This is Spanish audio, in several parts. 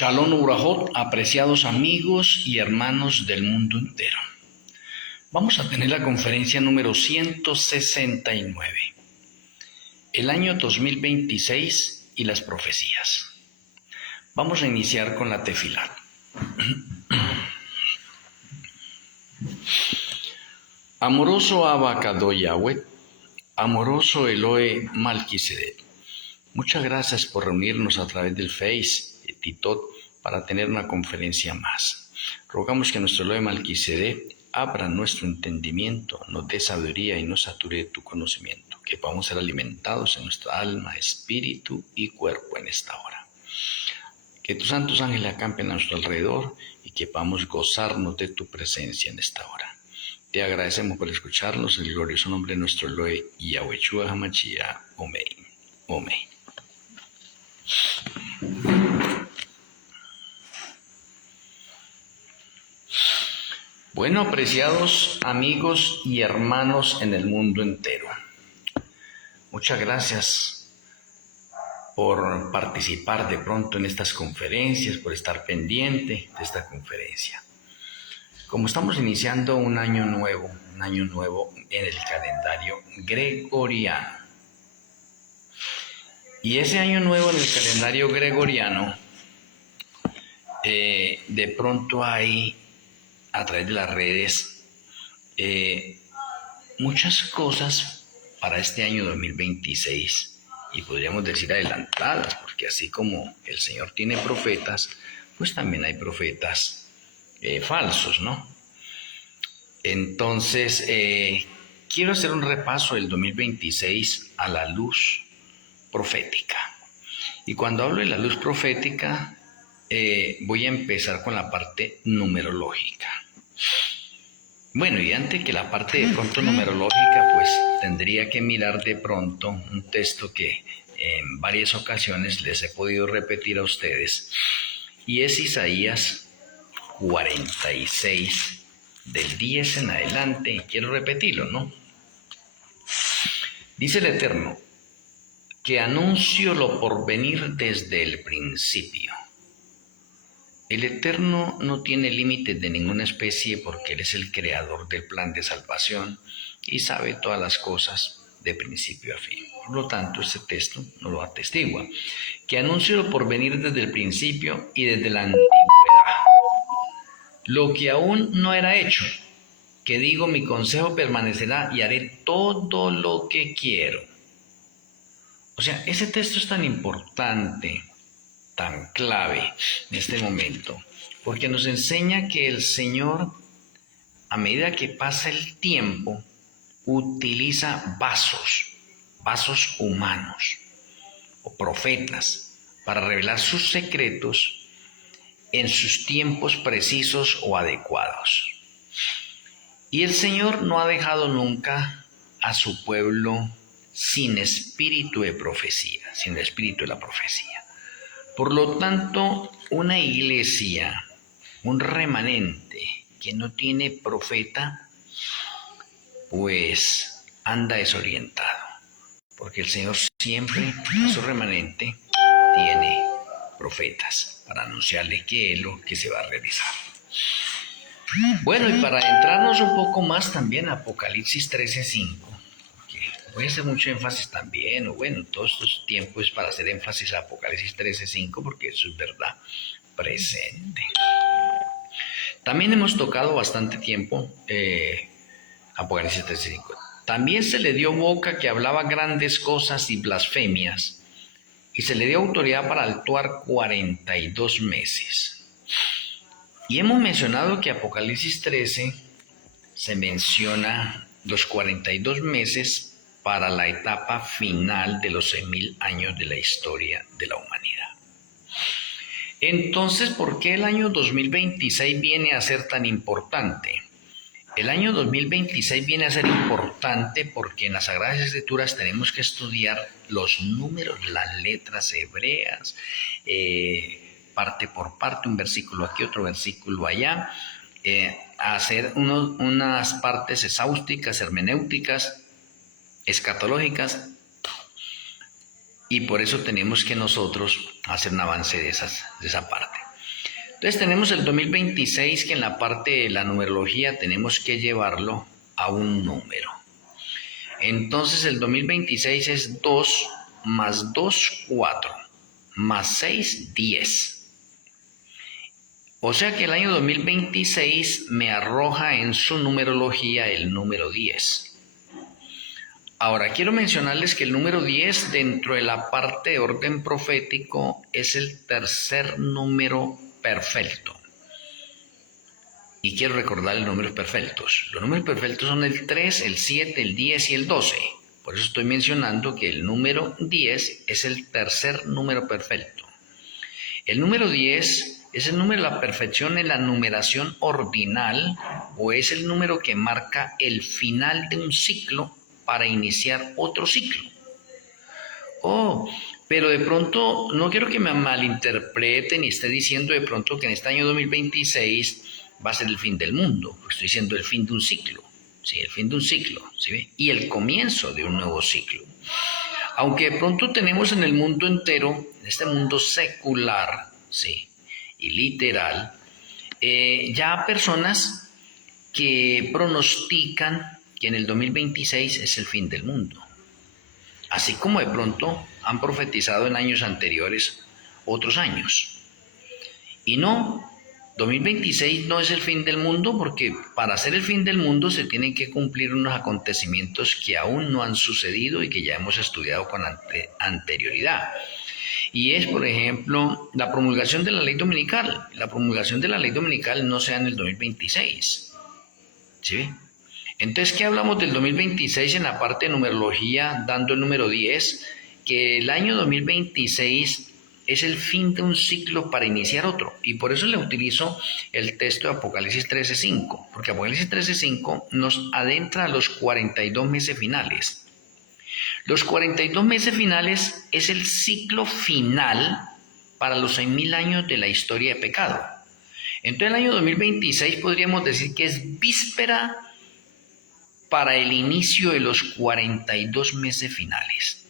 Shalom Urajot, apreciados amigos y hermanos del mundo entero. Vamos a tener la conferencia número 169, el año 2026 y las profecías. Vamos a iniciar con la tefilá. Amoroso Abacado Yahweh, amoroso Elohe Malquisedec, muchas gracias por reunirnos a través del Face Titot para tener una conferencia más. Rogamos que nuestro Elohe Malquisedec abra nuestro entendimiento, nos dé sabiduría y nos sature de tu conocimiento, que podamos ser alimentados en nuestra alma, espíritu y cuerpo en esta hora. Que tus santos ángeles acampen a nuestro alrededor y que podamos gozarnos de tu presencia en esta hora. Te agradecemos por escucharnos en el glorioso nombre de nuestro Elohe Yahweh Hamashiach. Amén. Amén. Bueno, apreciados amigos y hermanos en el mundo entero, muchas gracias por participar de pronto en estas conferencias, por estar pendiente de esta conferencia. Como estamos iniciando un año nuevo en el calendario gregoriano, y ese año nuevo en el calendario gregoriano, de pronto hay a través de las redes muchas cosas para este año 2026 y podríamos decir adelantadas, porque así como el Señor tiene profetas, pues también hay profetas falsos, ¿no? Entonces quiero hacer un repaso del 2026 a la luz profética, y cuando hablo de la luz profética voy a empezar con la parte numerológica. Bueno, y antes que la parte de pronto numerológica, pues tendría que mirar de pronto un texto que en varias ocasiones les he podido repetir a ustedes, y es Isaías 46, del 10 en adelante. Quiero repetirlo, ¿no? Dice el Eterno, que anuncio lo por venir desde el principio. El Eterno no tiene límites de ninguna especie porque Él es el creador del plan de salvación y sabe todas las cosas de principio a fin. Por lo tanto, este texto nos lo atestigua. Que anuncio lo por venir desde el principio y desde la antigüedad. Lo que aún no era hecho, que digo, mi consejo permanecerá y haré todo lo que quiero. O sea, ese texto es tan importante, tan clave en este momento, porque nos enseña que el Señor, a medida que pasa el tiempo, utiliza vasos humanos o profetas para revelar sus secretos en sus tiempos precisos o adecuados. Y el Señor no ha dejado nunca a su pueblo sin espíritu de profecía, sin el espíritu de la profecía. Por lo tanto, una iglesia, un remanente que no tiene profeta, pues anda desorientado, porque el Señor siempre a su remanente tiene profetas para anunciarle qué es lo que se va a realizar. Bueno, y para adentrarnos un poco más también, Apocalipsis 13:5, voy a hacer mucho énfasis también, o bueno, todos estos tiempos para hacer énfasis a Apocalipsis 13:5, porque eso es verdad presente. También hemos tocado bastante tiempo Apocalipsis 13:5. También se le dio boca que hablaba grandes cosas y blasfemias, y se le dio autoridad para actuar 42 meses. Y hemos mencionado que Apocalipsis 13 se menciona los 42 meses para la etapa final de los 6.000 años de la historia de la humanidad. Entonces, ¿por qué el año 2026 viene a ser tan importante? El año 2026 viene a ser importante porque en las Sagradas Escrituras tenemos que estudiar los números, las letras hebreas, parte por parte, un versículo aquí, otro versículo allá, hacer unas partes exhaustivas, hermenéuticas, escatológicas, y por eso tenemos que nosotros hacer un avance de esa parte. Entonces tenemos el 2026 que en la parte de la numerología tenemos que llevarlo a un número. Entonces el 2026 es 2 más 2, 4, más 6, 10. O sea que el año 2026 me arroja en su numerología el número 10. Ahora, quiero mencionarles que el número 10 dentro de la parte de orden profético es el tercer número perfecto. Y quiero recordar los números perfectos. Los números perfectos son el 3, el 7, el 10 y el 12. Por eso estoy mencionando que el número 10 es el tercer número perfecto. El número 10 es el número de la perfección en la numeración ordinal o es el número que marca el final de un ciclo para iniciar otro ciclo. Pero de pronto no quiero que me malinterpreten y esté diciendo de pronto que en este año 2026 va a ser el fin del mundo. Estoy diciendo el fin de un ciclo, ¿sí? El fin de un ciclo, ¿sí? Y el comienzo de un nuevo ciclo. Aunque de pronto tenemos en el mundo entero, en este mundo secular, ¿sí? Y literal, ya personas que pronostican que en el 2026 es el fin del mundo. Así como de pronto han profetizado en años anteriores otros años. Y no, 2026 no es el fin del mundo porque para ser el fin del mundo se tienen que cumplir unos acontecimientos que aún no han sucedido y que ya hemos estudiado con anterioridad. Y es, por ejemplo, la promulgación de la ley dominical. La promulgación de la ley dominical no se da en el 2026. ¿Sí? Entonces, ¿qué hablamos del 2026 en la parte de numerología, dando el número 10? Que el año 2026 es el fin de un ciclo para iniciar otro. Y por eso le utilizo el texto de Apocalipsis 13:5, porque Apocalipsis 13:5 nos adentra a los 42 meses finales. Los 42 meses finales es el ciclo final para los 6.000 años de la historia de pecado. Entonces, el año 2026 podríamos decir que es víspera para el inicio de los 42 meses finales.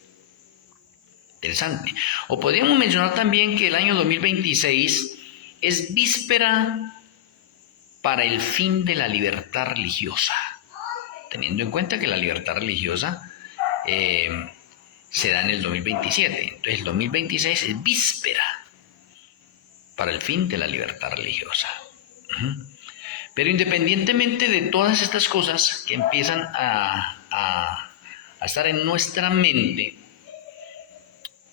Interesante. O podríamos mencionar también que el año 2026 es víspera para el fin de la libertad religiosa, teniendo en cuenta que la libertad religiosa se da en el 2027. Entonces el 2026 es víspera para el fin de la libertad religiosa. Pero independientemente de todas estas cosas que empiezan a estar en nuestra mente,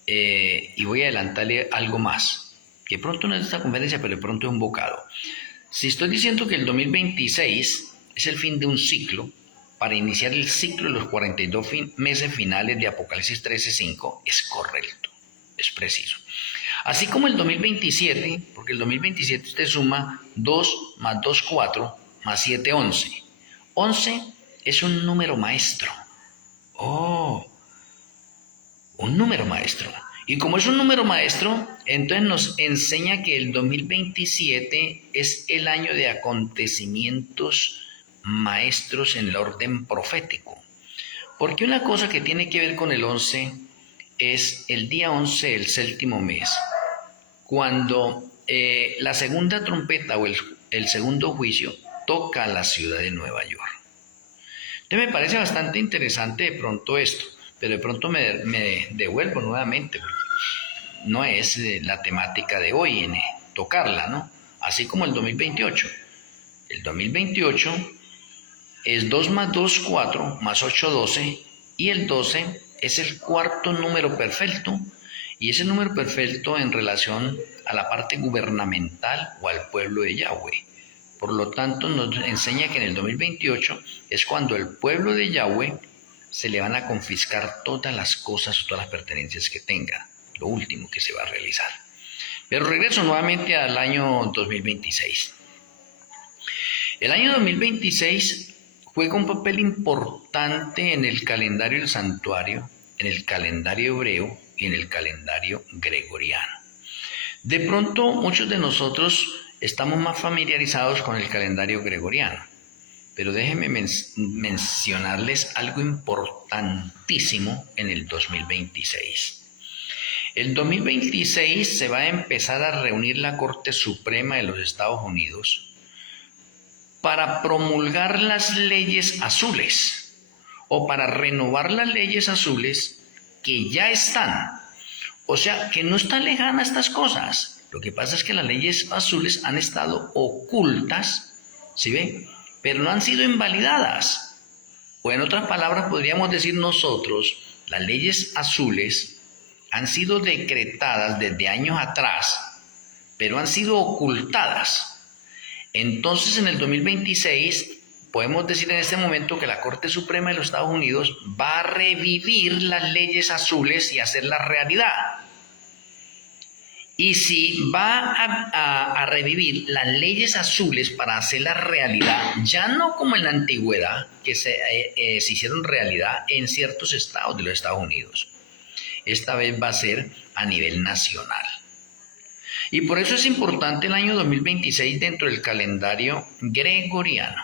y voy a adelantarle algo más, que pronto no es esta conferencia, pero de pronto es un bocado. Si estoy diciendo que el 2026 es el fin de un ciclo, para iniciar el ciclo de los 42 meses finales de Apocalipsis 13:5, es correcto, es preciso. Así como el 2027, porque el 2027 usted suma 2 más 2, 4, más 7, 11. 11 es un número maestro. Un número maestro. Y como es un número maestro, entonces nos enseña que el 2027 es el año de acontecimientos maestros en el orden profético. Porque una cosa que tiene que ver con el 11 es el día 11 del séptimo mes, cuando la segunda trompeta o el segundo juicio toca a la ciudad de Nueva York. Entonces me parece bastante interesante de pronto esto, pero de pronto me devuelvo nuevamente, porque no es la temática de hoy en tocarla, ¿no? Así como el 2028. El 2028 es 2 más 2, 4, más 8, 12, y el 12 es el cuarto número perfecto, y ese número perfecto en relación a la parte gubernamental o al pueblo de Yahweh. Por lo tanto, nos enseña que en el 2028 es cuando el pueblo de Yahweh se le van a confiscar todas las cosas, todas las pertenencias que tenga, lo último que se va a realizar. Pero regreso nuevamente al año 2026. El año 2026 juega un papel importante en el calendario del santuario, en el calendario hebreo y en el calendario gregoriano. De pronto, muchos de nosotros estamos más familiarizados con el calendario gregoriano, pero déjenme mencionarles algo importantísimo en el 2026. El 2026 se va a empezar a reunir la Corte Suprema de los Estados Unidos para promulgar las leyes azules o para renovar las leyes azules que ya están. O sea, que no están lejanas estas cosas. Lo que pasa es que las leyes azules han estado ocultas, ¿sí ve? Pero no han sido invalidadas. O en otras palabras podríamos decir nosotros, las leyes azules han sido decretadas desde años atrás, pero han sido ocultadas. Entonces, en el 2026, podemos decir en este momento que la Corte Suprema de los Estados Unidos va a revivir las leyes azules y hacerlas realidad. Y si va a revivir las leyes azules para hacerlas realidad, ya no como en la antigüedad, que se hicieron realidad en ciertos estados de los Estados Unidos. Esta vez va a ser a nivel nacional. Y por eso es importante el año 2026 dentro del calendario gregoriano.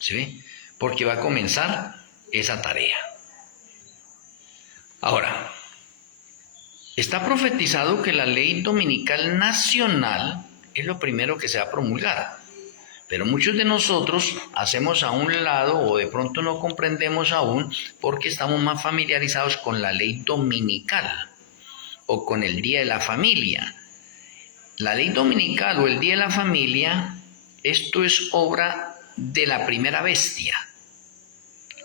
¿Sí? Porque va a comenzar esa tarea. Ahora, está profetizado que la ley dominical nacional es lo primero que se va a promulgar. Pero muchos de nosotros hacemos a un lado o de pronto no comprendemos aún porque estamos más familiarizados con la ley dominical o con el Día de la Familia. La ley dominical o el Día de la Familia, esto es obra de la primera bestia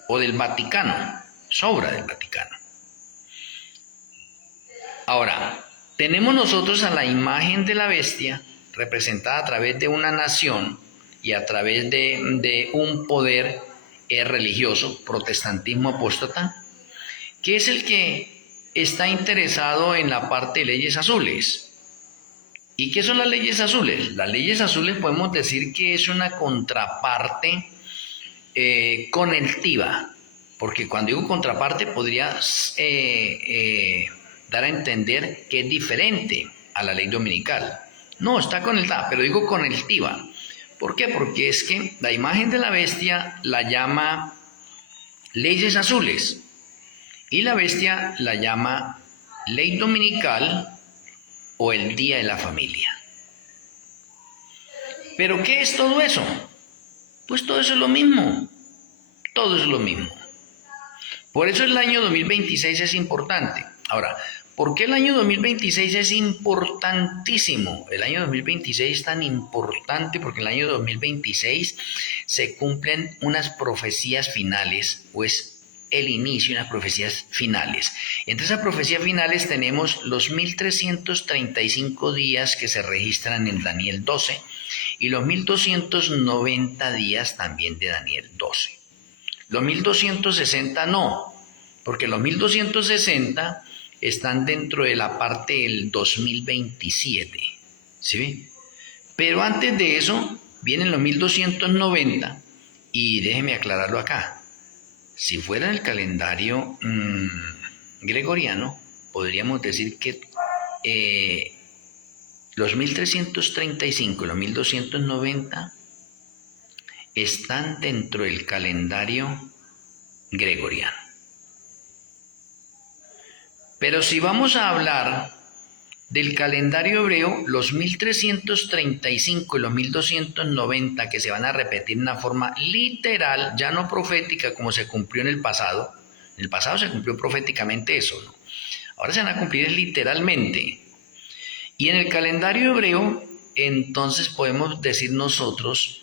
o del Vaticano, es obra del Vaticano. Ahora, tenemos nosotros a la imagen de la bestia representada a través de una nación y a través de un poder religioso, protestantismo apóstata, que es el que está interesado en la parte de leyes azules. ¿Y qué son las leyes azules? Las leyes azules podemos decir que es una contraparte conectiva, porque cuando digo contraparte podría dar a entender que es diferente a la ley dominical. No, está conectada, pero digo conectiva. ¿Por qué? Porque es que la imagen de la bestia la llama leyes azules y la bestia la llama ley dominical o el Día de la Familia. ¿Pero qué es todo eso? Pues todo eso es lo mismo. Todo es lo mismo. Por eso el año 2026 es importante. Ahora, ¿por qué el año 2026 es importantísimo? El año 2026 es tan importante porque el año 2026 se cumplen unas profecías finales, pues el inicio de unas profecías finales. Entre esas profecías finales tenemos los 1335 días que se registran en Daniel 12 y los 1290 días también de Daniel 12. Los 1260 no, porque los 1260 están dentro de la parte del 2027, ¿sí? Pero antes de eso vienen los 1290 y déjeme aclararlo acá. Si fuera el calendario gregoriano, podríamos decir que los 1335 y los 1290 están dentro del calendario gregoriano. Pero si vamos a hablar del calendario hebreo, los 1335 y los 1290 que se van a repetir de una forma literal, ya no profética como se cumplió en el pasado. En el pasado se cumplió proféticamente eso, ¿no? Ahora se van a cumplir literalmente. Y en el calendario hebreo, entonces podemos decir nosotros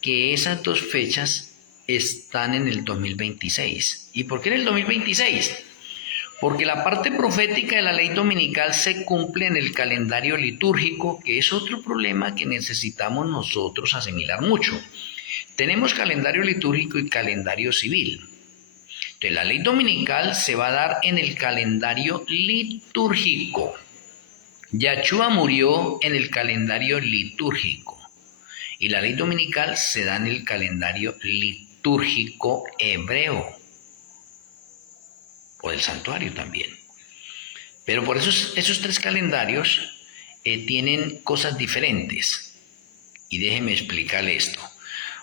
que esas dos fechas están en el 2026. ¿Y por qué en el 2026? Porque la parte profética de la ley dominical se cumple en el calendario litúrgico, que es otro problema que necesitamos nosotros asimilar mucho. Tenemos calendario litúrgico y calendario civil. Entonces, la ley dominical se va a dar en el calendario litúrgico. Yahshua murió en el calendario litúrgico y la ley dominical se da en el calendario litúrgico hebreo o del santuario también. Pero por eso esos tres calendarios tienen cosas diferentes. Y déjeme explicarle esto.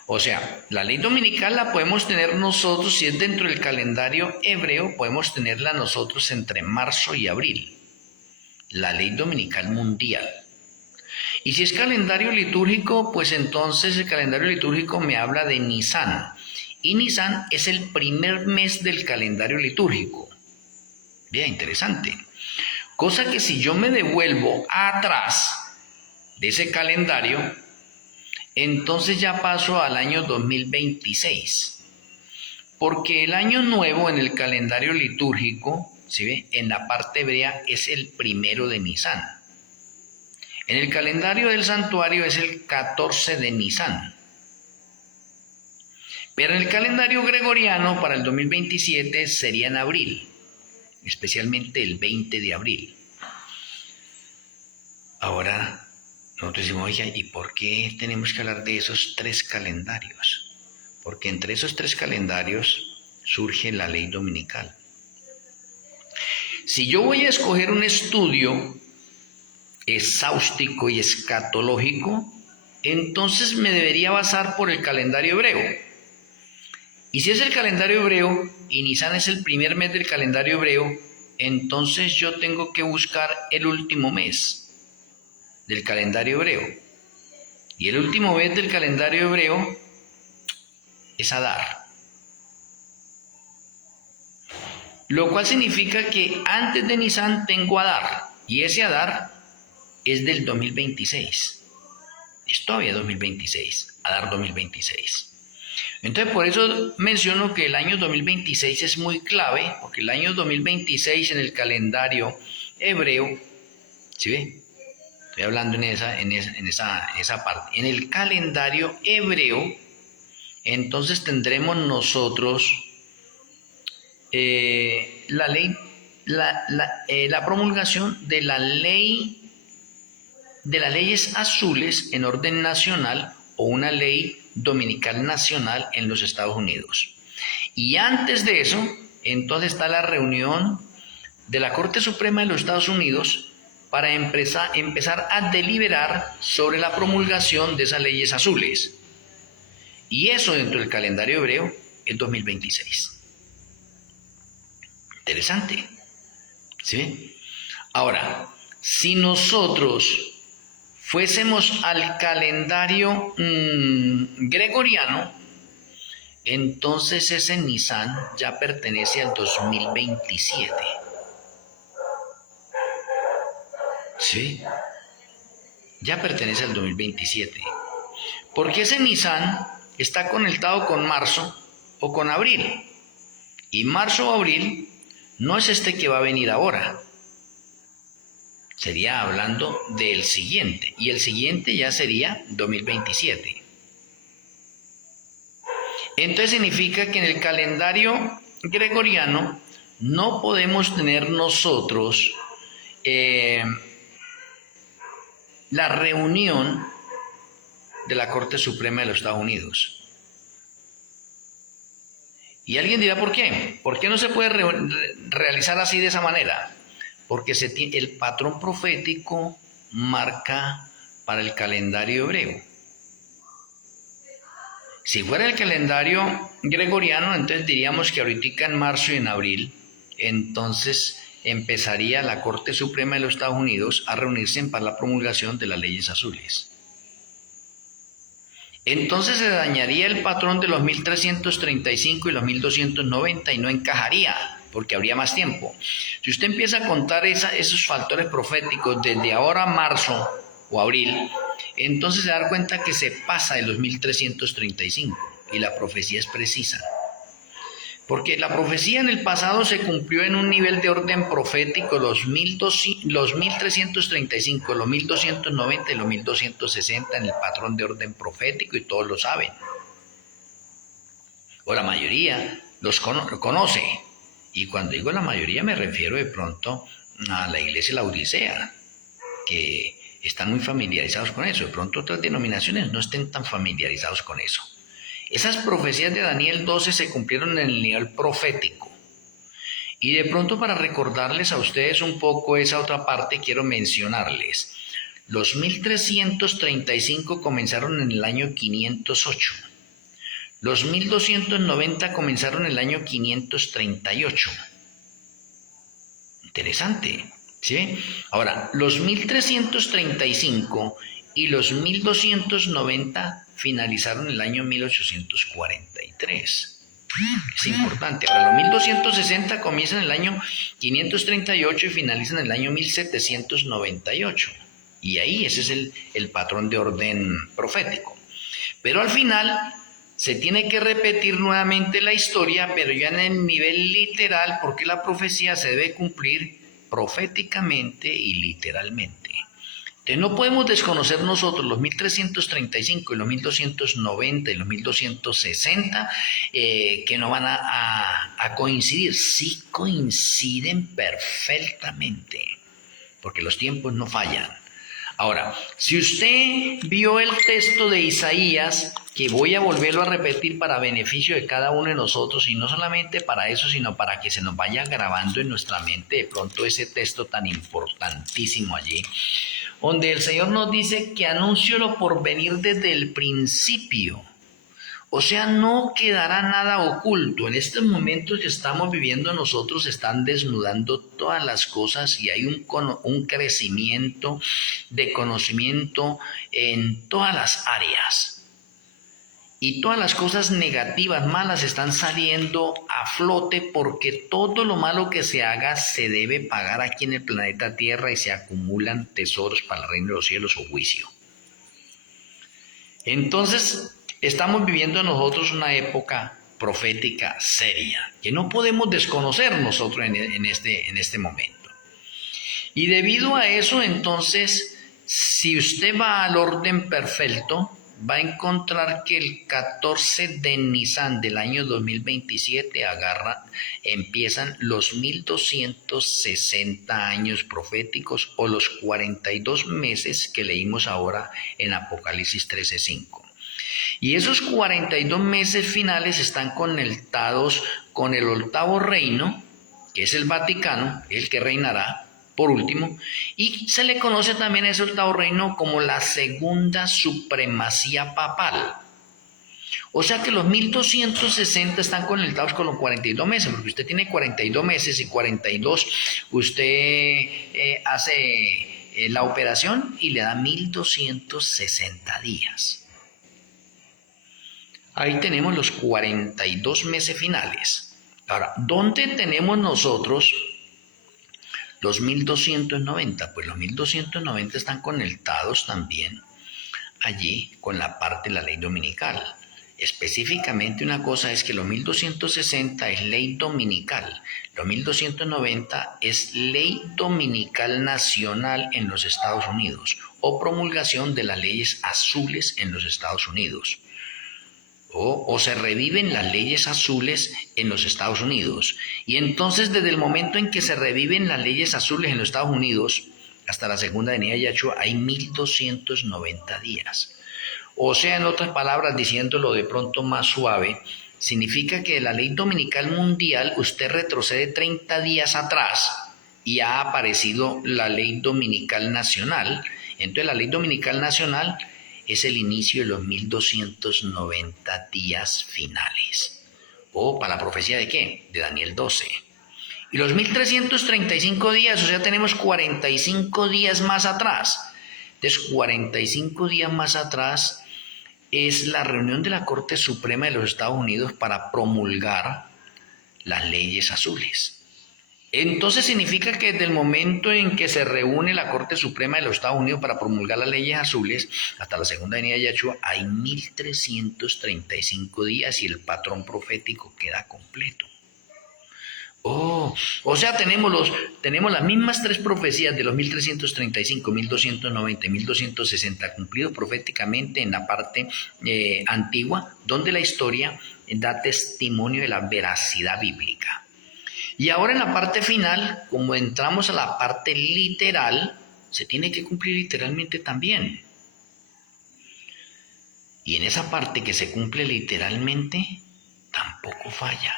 O sea, la ley dominical la podemos tener nosotros, si es dentro del calendario hebreo, podemos tenerla nosotros entre marzo y abril. la ley dominical mundial. Y si es calendario litúrgico, pues entonces el calendario litúrgico me habla de Nisan. Y Nisan es el primer mes del calendario litúrgico. Bien, interesante. Cosa que si yo me devuelvo atrás de ese calendario, entonces ya paso al año 2026. Porque el año nuevo en el calendario litúrgico, ¿sí ve?, en la parte hebrea es el 1 de Nisan. En el calendario del santuario es el 14 de Nisan. Pero en el calendario gregoriano para el 2027 sería en abril, especialmente el 20 de abril. Ahora, nosotros decimos, oiga, ¿y por qué tenemos que hablar de esos 3 calendarios? Porque entre esos 3 calendarios surge la ley dominical. Si yo voy a escoger un estudio exhaustivo y escatológico, entonces me debería basar por el calendario hebreo. Y si es el calendario hebreo y Nisan es el primer mes del calendario hebreo, entonces yo tengo que buscar el último mes del calendario hebreo. Y el último mes del calendario hebreo es Adar. Lo cual significa que antes de Nisan tengo Adar. Y ese Adar es del 2026. Es todavía 2026. Adar 2026. Entonces por eso menciono que el año 2026 es muy clave, porque el año 2026 en el calendario hebreo, ¿sí ve? Estoy hablando en esa parte. En el calendario hebreo, entonces tendremos nosotros la promulgación de la ley, de las leyes azules en orden nacional o una ley dominical nacional en los Estados Unidos. Y antes de eso, entonces está la reunión de la Corte Suprema de los Estados Unidos para empezar a deliberar sobre la promulgación de esas leyes azules. Y eso dentro del calendario hebreo es 2026. Interesante. ¿Sí? Ahora, si nosotros fuésemos al calendario gregoriano, entonces ese Nisan ya pertenece al 2027. ¿Sí? Ya pertenece al 2027. Porque ese Nisan está conectado con marzo o con abril. Y marzo o abril no es este que va a venir ahora. Sería hablando del siguiente. Y el siguiente ya sería 2027. Entonces significa que en el calendario gregoriano no podemos tener nosotros la reunión de la Corte Suprema de los Estados Unidos. Y alguien dirá, ¿por qué? ¿Por qué no se puede realizar así de esa manera? Porque el patrón profético marca para el calendario hebreo. Si fuera el calendario gregoriano, entonces diríamos que ahorita en marzo y en abril, entonces empezaría la Corte Suprema de los Estados Unidos a reunirse para la promulgación de las leyes azules. Entonces se dañaría el patrón de los 1335 y los 1290 y no encajaría, porque habría más tiempo. Si usted empieza a contar esos factores proféticos desde ahora a marzo o abril, entonces se da cuenta que se pasa de los 1335 y la profecía es precisa. Porque la profecía en el pasado se cumplió en un nivel de orden profético, los 1335, los 1290 y los 1260 en el patrón de orden profético, y todos lo saben. O la mayoría lo conoce. Y cuando digo la mayoría me refiero de pronto a la iglesia de la Odisea, que están muy familiarizados con eso. De pronto otras denominaciones no estén tan familiarizados con eso. Esas profecías de Daniel 12 se cumplieron en el nivel profético. Y de pronto, para recordarles a ustedes un poco esa otra parte, quiero mencionarles. Los 1335 comenzaron en el año 508. Los 1290 comenzaron en el año 538. Interesante, ¿Sí? Ahora, los 1335 y los 1290 finalizaron el año 1843. Es importante. Ahora, los 1260 comienzan en el año 538 y finalizan en el año 1798. Y ahí ese es el patrón de orden profético. Pero al final se tiene que repetir nuevamente la historia, pero ya en el nivel literal, porque la profecía se debe cumplir proféticamente y literalmente. Entonces no podemos desconocer nosotros los 1335 y los 1290 y los 1260 que no van a coincidir. Sí coinciden perfectamente, porque los tiempos no fallan. Ahora, si usted vio el texto de Isaías, que voy a volverlo a repetir para beneficio de cada uno de nosotros, y no solamente para eso, sino para que se nos vaya grabando en nuestra mente de pronto ese texto tan importantísimo allí, donde el Señor nos dice que anunció lo por venir desde el principio. O sea, no quedará nada oculto. En estos momentos que estamos viviendo nosotros están desnudando todas las cosas y hay un crecimiento de conocimiento en todas las áreas. Y todas las cosas negativas, malas, están saliendo a flote porque todo lo malo que se haga se debe pagar aquí en el planeta Tierra y se acumulan tesoros para el reino de los cielos o juicio. Entonces, estamos viviendo nosotros una época profética seria, que no podemos desconocer nosotros en este momento. Y debido a eso, entonces, si usted va al orden perfecto, va a encontrar que el 14 de Nisan del año 2027 empiezan los 1260 años proféticos o los 42 meses que leímos ahora en Apocalipsis 13:5. Y esos 42 meses finales están conectados con el octavo reino, que es el Vaticano, el que reinará por último, y se le conoce también a ese octavo reino como la segunda supremacía papal. O sea que los 1260 están conectados con los 42 meses, porque usted tiene 42 meses y 42, usted hace la operación y le da 1260 días. Ahí tenemos los 42 meses finales. Ahora, ¿dónde tenemos nosotros los 1290? Pues los 1290 están conectados también allí con la parte de la ley dominical. Específicamente una cosa es que los 1260 es ley dominical, los 1290 es ley dominical nacional en los Estados Unidos o promulgación de las leyes azules en los Estados Unidos. O se reviven las leyes azules en los Estados Unidos. Y entonces desde el momento en que se reviven las leyes azules en los Estados Unidos hasta la segunda venida de Yahshua hay 1290 días. O sea, en otras palabras, diciéndolo de pronto más suave, significa que la ley dominical mundial usted retrocede 30 días atrás y ha aparecido la ley dominical nacional. Entonces la ley dominical nacional es el inicio de los 1290 días finales. ¿O para la profecía de qué? De Daniel 12. Y los 1335 días, o sea, tenemos 45 días más atrás. Entonces, 45 días más atrás es la reunión de la Corte Suprema de los Estados Unidos para promulgar las leyes azules. Entonces significa que desde el momento en que se reúne la Corte Suprema de los Estados Unidos para promulgar las leyes azules hasta la segunda venida de Yahshua hay 1335 días y el patrón profético queda completo. O sea, tenemos las mismas tres profecías de los 1335, 1290 y 1260 cumplidos proféticamente en la parte antigua, donde la historia da testimonio de la veracidad bíblica. Y ahora en la parte final, como entramos a la parte literal, se tiene que cumplir literalmente también. Y en esa parte que se cumple literalmente, tampoco falla.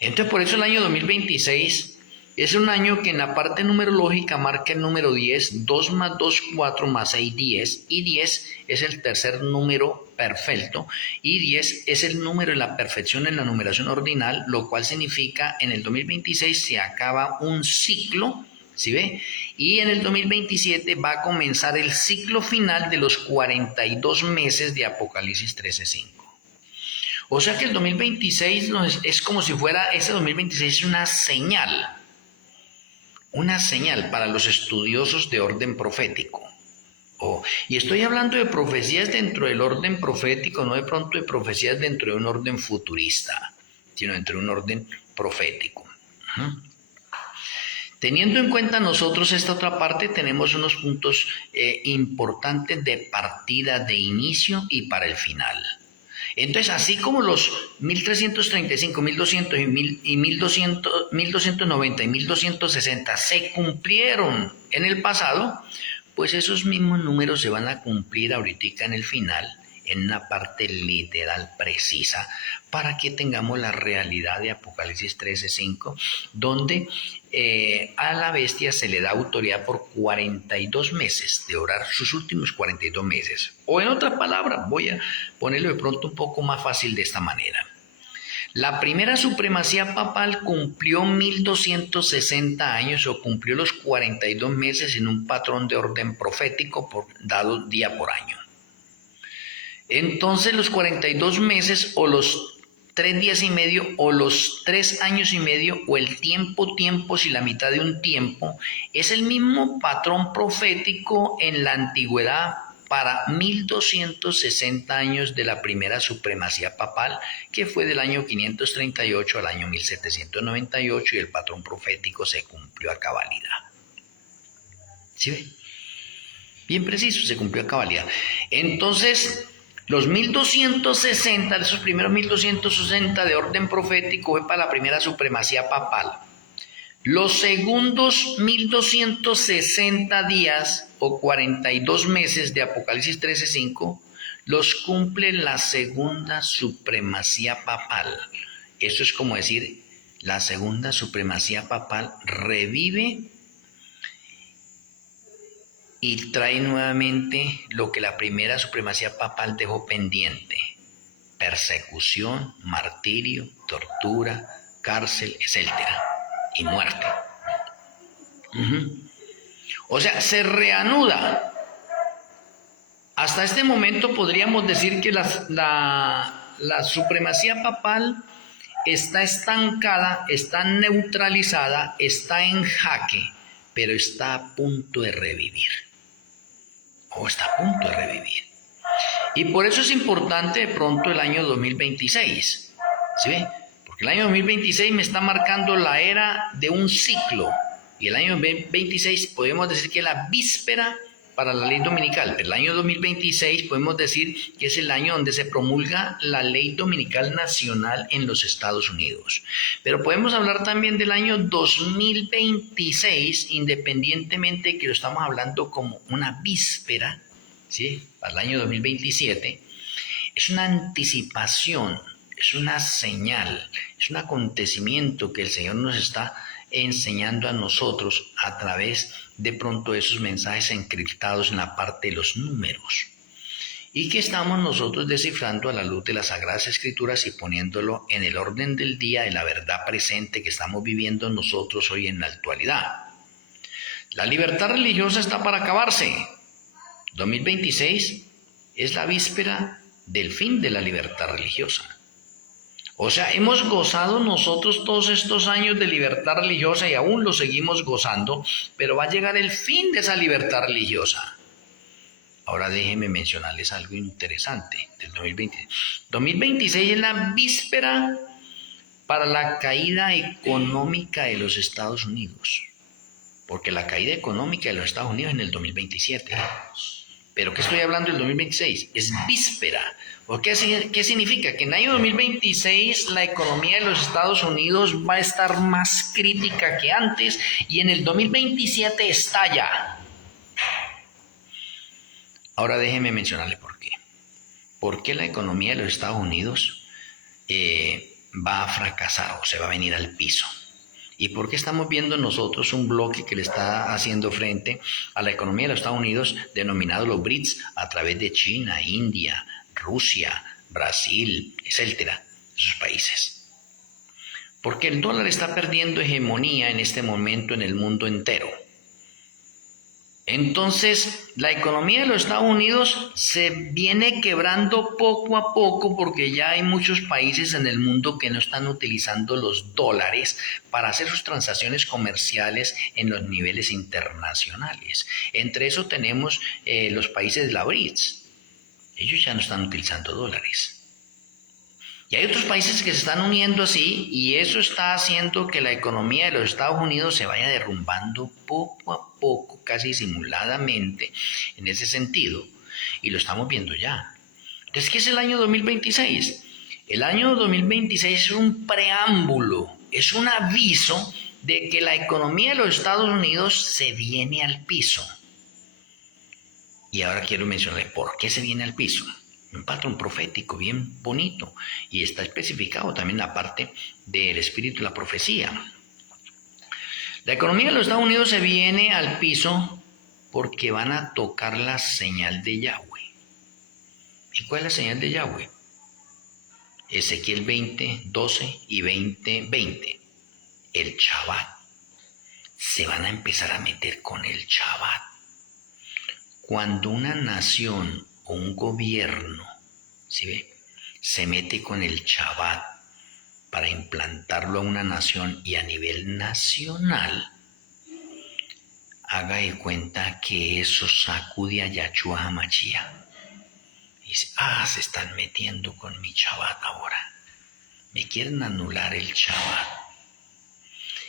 Entonces por eso el año 2026 es un año que en la parte numerológica marca el número 10, 2 más 2, 4 más 6, 10, y 10 es el tercer número perfecto, y 10 es el número de la perfección en la numeración ordinal, lo cual significa en el 2026 se acaba un ciclo ¿Sí ve? Y en el 2027 va a comenzar el ciclo final de los 42 meses de Apocalipsis 13:5. O sea que el 2026 es como si fuera, ese 2026 es una señal para los estudiosos de orden profético. Y estoy hablando de profecías dentro del orden profético, no de pronto de profecías dentro de un orden futurista, sino dentro de un orden profético. Teniendo en cuenta nosotros esta otra parte, tenemos unos puntos importantes de partida, de inicio y para el final. Entonces, así como los 1335, 1200 y 1200, 1290 y 1260 se cumplieron en el pasado, pues esos mismos números se van a cumplir ahorita en el final, en una parte literal precisa, para que tengamos la realidad de Apocalipsis 13:5, donde a la bestia se le da autoridad por 42 meses de orar sus últimos 42 meses. O en otras palabras, voy a ponerlo de pronto un poco más fácil de esta manera. La primera supremacía papal cumplió 1260 años o cumplió los 42 meses en un patrón de orden profético dado día por año. Entonces los 42 meses o los 3 días y medio o los 3 años y medio o el tiempo, si la mitad de un tiempo, es el mismo patrón profético en la antigüedad para 1260 años de la primera supremacía papal, que fue del año 538 al año 1798, y el patrón profético se cumplió a cabalidad. ¿Sí ve? Bien preciso, se cumplió a cabalidad. Entonces, los 1260, esos primeros 1260 de orden profético fue para la primera supremacía papal. Los segundos 1260 días o 42 meses de Apocalipsis 13:5 los cumple la segunda supremacía papal. Eso es como decir, la segunda supremacía papal revive y trae nuevamente lo que la primera supremacía papal dejó pendiente: persecución, martirio, tortura, cárcel, etc. y muerte. O sea, se reanuda. Hasta este momento podríamos decir que la supremacía papal está estancada, está neutralizada, está en jaque, pero está a punto de revivir. Está a punto de revivir. Y por eso es importante de pronto el año 2026. ¿Sí ve? Porque el año 2026 me está marcando la era de un ciclo. Y el año 2026 podemos decir que es la víspera para la ley dominical. Pero el año 2026 podemos decir que es el año donde se promulga la ley dominical nacional en los Estados Unidos. Pero podemos hablar también del año 2026, independientemente de que lo estamos hablando como una víspera, ¿sí? Para el año 2027, es una anticipación, es una señal, es un acontecimiento que el Señor nos está enseñando a nosotros a través de pronto de esos mensajes encriptados en la parte de los números, y que estamos nosotros descifrando a la luz de las Sagradas Escrituras y poniéndolo en el orden del día de la verdad presente que estamos viviendo nosotros hoy en la actualidad. La libertad religiosa está para acabarse. 2026 es la víspera del fin de la libertad religiosa. O sea, hemos gozado nosotros todos estos años de libertad religiosa y aún lo seguimos gozando, pero va a llegar el fin de esa libertad religiosa. Ahora déjenme mencionarles algo interesante del 2020. 2026 es la víspera para la caída económica de los Estados Unidos, porque la caída económica de los Estados Unidos es en el 2027. ¿Pero qué estoy hablando del 2026? Es víspera. ¿Qué significa? Que en el año 2026 la economía de los Estados Unidos va a estar más crítica que antes y en el 2027 estalla. Ahora déjeme mencionarle por qué. ¿Por qué la economía de los Estados Unidos va a fracasar o se va a venir al piso? ¿Y por qué estamos viendo nosotros un bloque que le está haciendo frente a la economía de los Estados Unidos, denominado los BRICS, a través de China, India, Rusia, Brasil, etcétera, esos países? Porque el dólar está perdiendo hegemonía en este momento en el mundo entero. Entonces, la economía de los Estados Unidos se viene quebrando poco a poco porque ya hay muchos países en el mundo que no están utilizando los dólares para hacer sus transacciones comerciales en los niveles internacionales. Entre eso tenemos los países de la BRICS. Ellos ya no están utilizando dólares. Y hay otros países que se están uniendo así y eso está haciendo que la economía de los Estados Unidos se vaya derrumbando poco a poco, casi disimuladamente en ese sentido. Y lo estamos viendo ya. Entonces, ¿qué es el año 2026? El año 2026 es un preámbulo, es un aviso de que la economía de los Estados Unidos se viene al piso. Y ahora quiero mencionar por qué se viene al piso. Un patrón profético bien bonito y está especificado también en la parte del espíritu de la profecía. La economía de los Estados Unidos se viene al piso porque van a tocar la señal de Yahweh. ¿Y cuál es la señal de Yahweh? Ezequiel 20, 12 y 20, 20. El Shabbat. Se van a empezar a meter con el Shabbat. Cuando una nación o un gobierno, ¿sí ve?, se mete con el Shabbat para implantarlo a una nación y a nivel nacional, haga de cuenta que eso sacude a Yahshua HaMashiach. Y dice, se están metiendo con mi Shabbat ahora. Me quieren anular el Shabbat.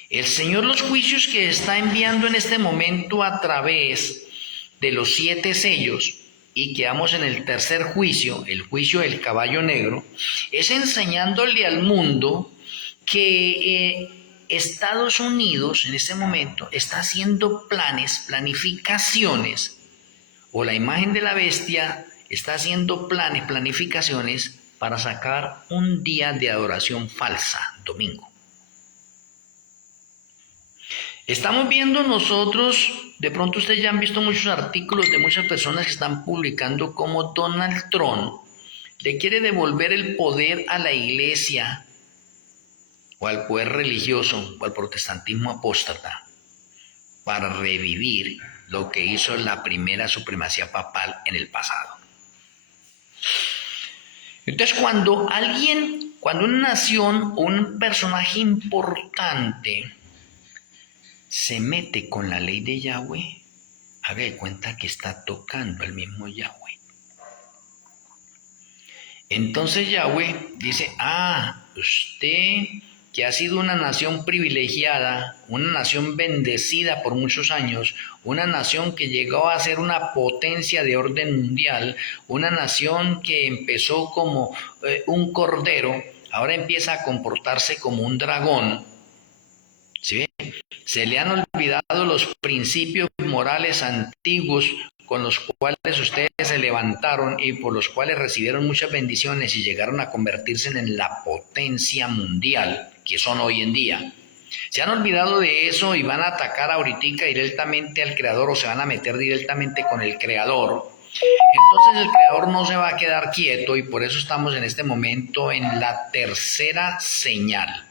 El Señor los juicios que está enviando en este momento a través de los 7 sellos, y quedamos en el tercer juicio, el juicio del caballo negro, es enseñándole al mundo que Estados Unidos en este momento está haciendo planificaciones, o la imagen de la bestia está haciendo planificaciones para sacar un día de adoración falsa, domingo. Estamos viendo nosotros, de pronto ustedes ya han visto muchos artículos de muchas personas que están publicando cómo Donald Trump le quiere devolver el poder a la iglesia o al poder religioso o al protestantismo apóstata para revivir lo que hizo la primera supremacía papal en el pasado. Entonces cuando una nación o un personaje importante se mete con la ley de Yahweh, haga de cuenta que está tocando al mismo Yahweh. Entonces Yahweh dice, usted que ha sido una nación privilegiada, una nación bendecida por muchos años, una nación que llegó a ser una potencia de orden mundial, una nación que empezó como un cordero, ahora empieza a comportarse como un dragón. ¿Sí? Se le han olvidado los principios morales antiguos con los cuales ustedes se levantaron y por los cuales recibieron muchas bendiciones y llegaron a convertirse en la potencia mundial que son hoy en día. Se han olvidado de eso y van a atacar ahorita directamente al Creador o se van a meter directamente con el Creador. Entonces el Creador no se va a quedar quieto y por eso estamos en este momento en la tercera señal,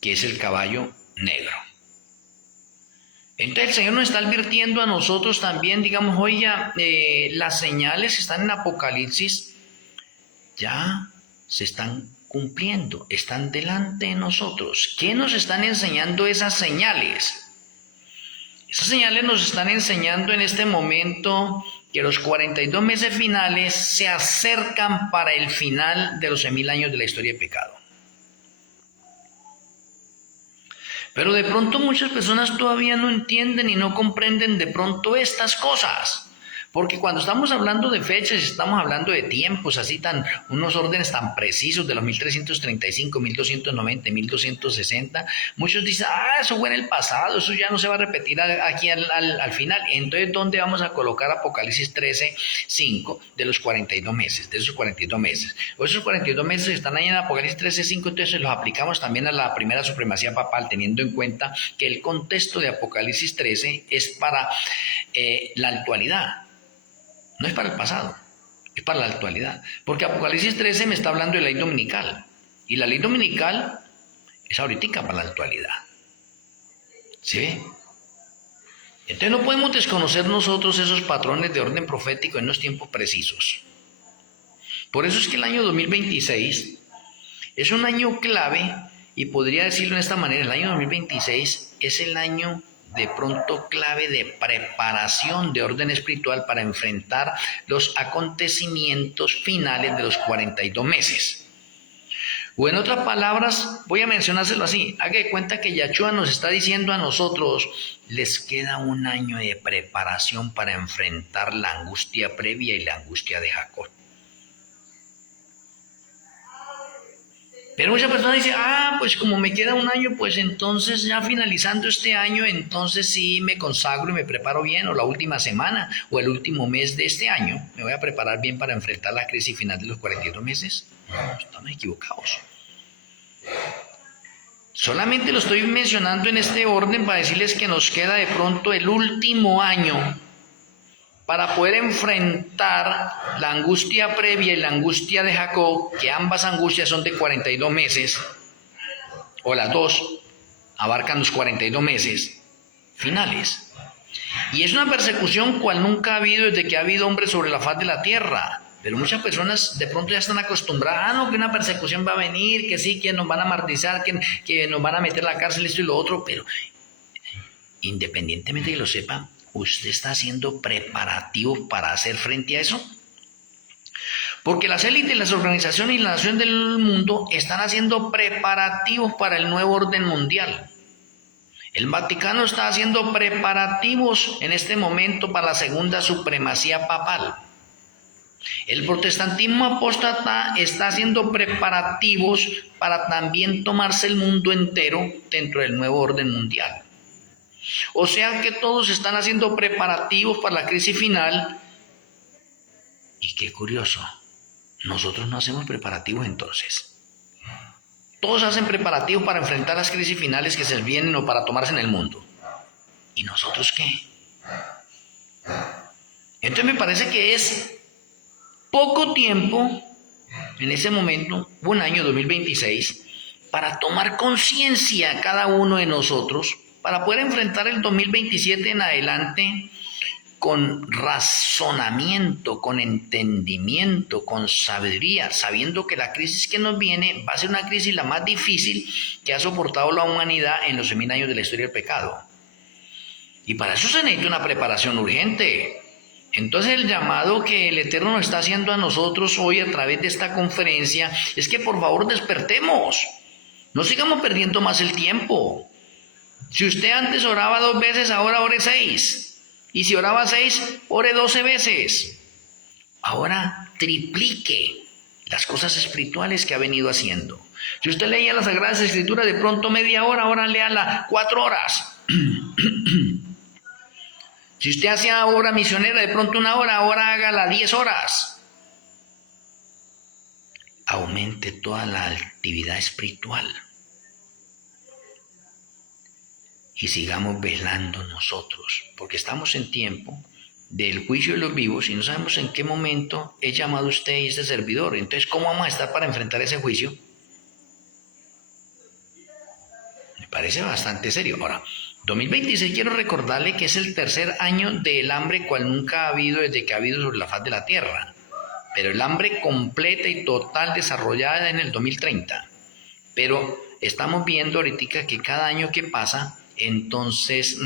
que es el caballo negro. Entonces el Señor nos está advirtiendo a nosotros también, digamos, las señales que están en Apocalipsis ya se están cumpliendo, están delante de nosotros. ¿Qué nos están enseñando esas señales? Esas señales nos están enseñando en este momento que los 42 meses finales se acercan para el final de los 1000 años de la historia de pecado. Pero de pronto muchas personas todavía no entienden y no comprenden de pronto estas cosas. Porque cuando estamos hablando de fechas, estamos hablando de tiempos, unos órdenes tan precisos de los 1335, 1290, 1260, muchos dicen, eso fue en el pasado, eso ya no se va a repetir aquí al final. Entonces, ¿dónde vamos a colocar Apocalipsis 13, 5 de los 42 meses, de esos 42 meses? O esos 42 meses que están ahí en Apocalipsis 13, 5, entonces los aplicamos también a la primera supremacía papal, teniendo en cuenta que el contexto de Apocalipsis 13 es para la actualidad. No es para el pasado, es para la actualidad. Porque Apocalipsis 13 me está hablando de la ley dominical. Y la ley dominical es ahorita para la actualidad. ¿Sí? Entonces no podemos desconocer nosotros esos patrones de orden profético en los tiempos precisos. Por eso es que el año 2026 es un año clave, y podría decirlo de esta manera: el año 2026 es el año de pronto clave de preparación de orden espiritual para enfrentar los acontecimientos finales de los 42 meses. O en otras palabras, voy a mencionárselo así: haga de cuenta que Yahshua nos está diciendo a nosotros, les queda un año de preparación para enfrentar la angustia previa y la angustia de Jacob. Pero muchas personas dicen: pues como me queda un año, pues entonces ya finalizando este año, entonces sí me consagro y me preparo bien, o la última semana, o el último mes de este año, me voy a preparar bien para enfrentar la crisis final de los 42 meses. No, estamos equivocados. Solamente lo estoy mencionando en este orden para decirles que nos queda de pronto el último año para poder enfrentar la angustia previa y la angustia de Jacob, que ambas angustias son de 42 meses, o las dos abarcan los 42 meses finales. Y es una persecución cual nunca ha habido desde que ha habido hombres sobre la faz de la tierra. Pero muchas personas de pronto ya están acostumbradas: no, que una persecución va a venir, que sí, que nos van a martirizar, que nos van a meter a la cárcel, esto y lo otro. Pero independientemente de que lo sepa, ¿usted está haciendo preparativos para hacer frente a eso? Porque las élites, las organizaciones y la nación del mundo están haciendo preparativos para el nuevo orden mundial. El Vaticano está haciendo preparativos en este momento para la segunda supremacía papal. El protestantismo apóstata está haciendo preparativos para también tomarse el mundo entero dentro del nuevo orden mundial. O sea que todos están haciendo preparativos para la crisis final. Y qué curioso, nosotros no hacemos preparativos entonces. Todos hacen preparativos para enfrentar las crisis finales que se vienen o para tomarse en el mundo. ¿Y nosotros qué? Entonces me parece que es poco tiempo, en ese momento, un año 2026, para tomar conciencia cada uno de nosotros, para poder enfrentar el 2027 en adelante con razonamiento, con entendimiento, con sabiduría, sabiendo que la crisis que nos viene va a ser una crisis la más difícil que ha soportado la humanidad en los 2000 años de la historia del pecado. Y para eso se necesita una preparación urgente. Entonces el llamado que el Eterno nos está haciendo a nosotros hoy a través de esta conferencia es que por favor despertemos, no sigamos perdiendo más el tiempo. Si usted antes oraba 2 veces, ahora ore 6. Y si oraba 6, ore 12 veces. Ahora triplique las cosas espirituales que ha venido haciendo. Si usted leía las Sagradas Escrituras de pronto media hora, ahora léala 4 horas. Si usted hacía obra misionera de pronto 1 hora, ahora hágala 10 horas. Aumente toda la actividad espiritual. Y sigamos velando nosotros, porque estamos en tiempo del juicio de los vivos y no sabemos en qué momento es llamado usted y este servidor. Entonces, ¿cómo vamos a estar para enfrentar ese juicio? Me parece bastante serio. Ahora, 2026 quiero recordarle que es el tercer año del hambre cual nunca ha habido desde que ha habido sobre la faz de la tierra. Pero el hambre completa y total desarrollada en el 2030. Pero estamos viendo ahorita que cada año que pasa, entonces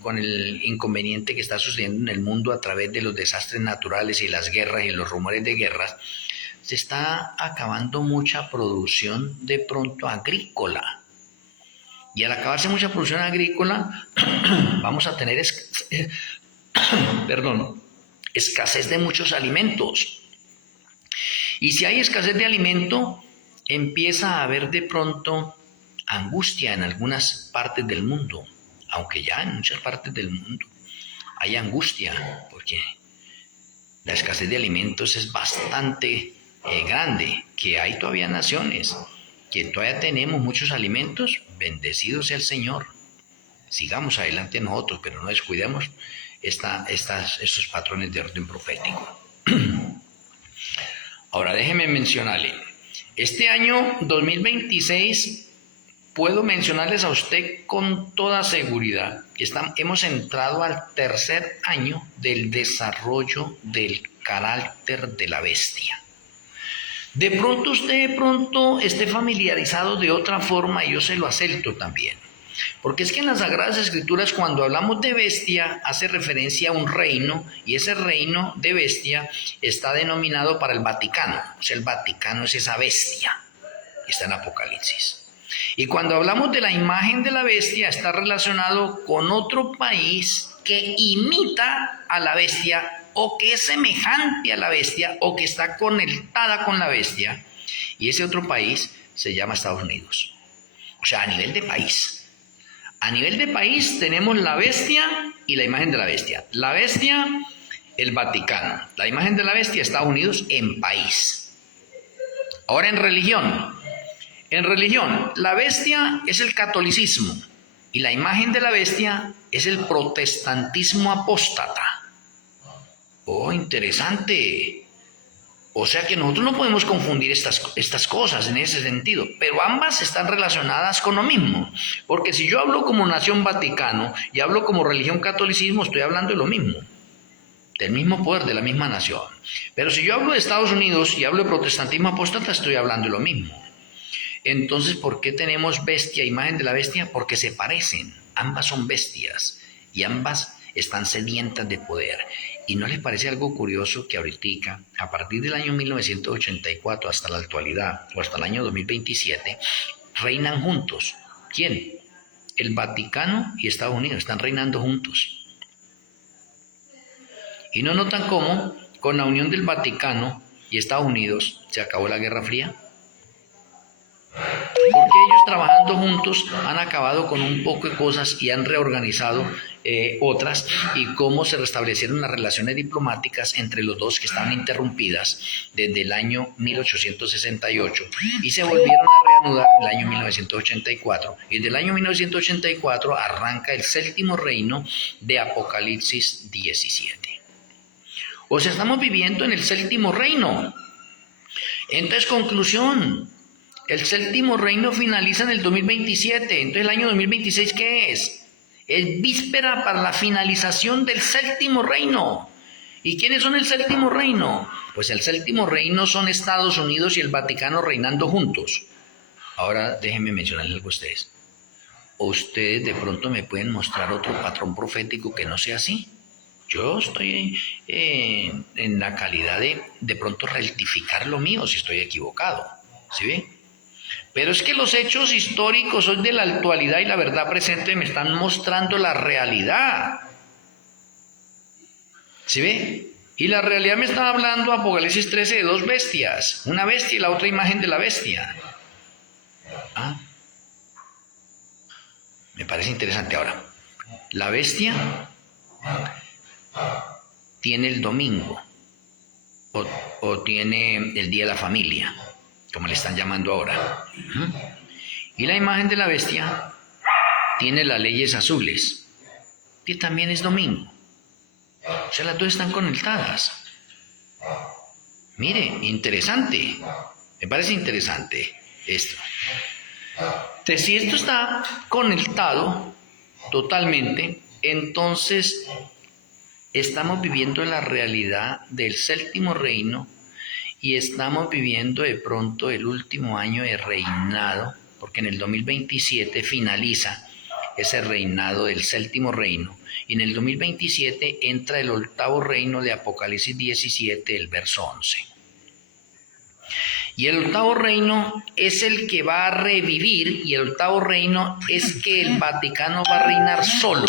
con el inconveniente que está sucediendo en el mundo a través de los desastres naturales y las guerras y los rumores de guerras, se está acabando mucha producción de pronto agrícola. Y al acabarse mucha producción agrícola, vamos a tener escasez de muchos alimentos. Y si hay escasez de alimento, empieza a haber de pronto angustia en algunas partes del mundo, aunque ya en muchas partes del mundo hay angustia, porque la escasez de alimentos es bastante grande, que hay todavía naciones, que todavía tenemos muchos alimentos. Bendecido sea el Señor. Sigamos adelante nosotros, pero no descuidemos estos patrones de orden profético. Ahora déjeme mencionarle, este año 2026 puedo mencionarles a usted con toda seguridad que hemos entrado al tercer año del desarrollo del carácter de la bestia. De pronto usted esté familiarizado de otra forma y yo se lo acepto también. Porque es que en las Sagradas Escrituras cuando hablamos de bestia hace referencia a un reino y ese reino de bestia está denominado para el Vaticano. O sea, el Vaticano es esa bestia. Está en Apocalipsis. Y cuando hablamos de la imagen de la bestia está relacionado con otro país que imita a la bestia o que es semejante a la bestia o que está conectada con la bestia. Y ese otro país se llama Estados Unidos. O sea, a nivel de país. A nivel de país tenemos la bestia y la imagen de la bestia. La bestia, el Vaticano. La imagen de la bestia, Estados Unidos en país. Ahora en religión. En religión, la bestia es el catolicismo y la imagen de la bestia es el protestantismo apóstata. Oh, interesante. O sea que nosotros no podemos confundir estas cosas en ese sentido, pero ambas están relacionadas con lo mismo. Porque si yo hablo como nación Vaticano y hablo como religión catolicismo, estoy hablando de lo mismo, del mismo poder, de la misma nación. Pero si yo hablo de Estados Unidos y hablo de protestantismo apóstata, estoy hablando de lo mismo. Entonces, ¿por qué tenemos bestia, imagen de la bestia? Porque se parecen, ambas son bestias y ambas están sedientas de poder. ¿Y no les parece algo curioso que ahorita, a partir del año 1984 hasta la actualidad, o hasta el año 2027, reinan juntos? ¿Quién? El Vaticano y Estados Unidos están reinando juntos. ¿Y no notan cómo con la unión del Vaticano y Estados Unidos se acabó la Guerra Fría? Porque ellos trabajando juntos han acabado con un poco de cosas y han reorganizado otras, y cómo se restablecieron las relaciones diplomáticas entre los dos que estaban interrumpidas desde el año 1868 y se volvieron a reanudar en el año 1984. Y desde el año 1984 arranca el séptimo reino de Apocalipsis 17. O sea, estamos viviendo en el séptimo reino. Entonces, conclusión. El séptimo reino finaliza en el 2027. Entonces, ¿el año 2026 qué es? Es víspera para la finalización del séptimo reino. ¿Y quiénes son el séptimo reino? Pues el séptimo reino son Estados Unidos y el Vaticano reinando juntos. Ahora déjenme mencionarles algo a ustedes. ¿O ustedes de pronto me pueden mostrar otro patrón profético que no sea así? Yo estoy en la calidad de pronto rectificar lo mío si estoy equivocado. ¿Sí ven? Pero es que los hechos históricos hoy de la actualidad y la verdad presente me están mostrando la realidad. ¿Sí ve? Y la realidad me está hablando Apocalipsis 13 de dos bestias, una bestia y la otra imagen de la bestia. Me parece interesante. Ahora, la bestia tiene el domingo o tiene el día de la familia, como le están llamando ahora. Y la imagen de la bestia tiene las leyes azules, que también es domingo. O sea, las dos están conectadas. Mire, interesante. Me parece interesante esto. Entonces, si esto está conectado totalmente, entonces estamos viviendo la realidad del séptimo reino y estamos viviendo de pronto el último año de reinado, porque en el 2027 finaliza ese reinado del séptimo reino, y en el 2027 entra el octavo reino de Apocalipsis 17, el verso 11. Y el octavo reino es el que va a revivir, y el octavo reino es que el Vaticano va a reinar solo.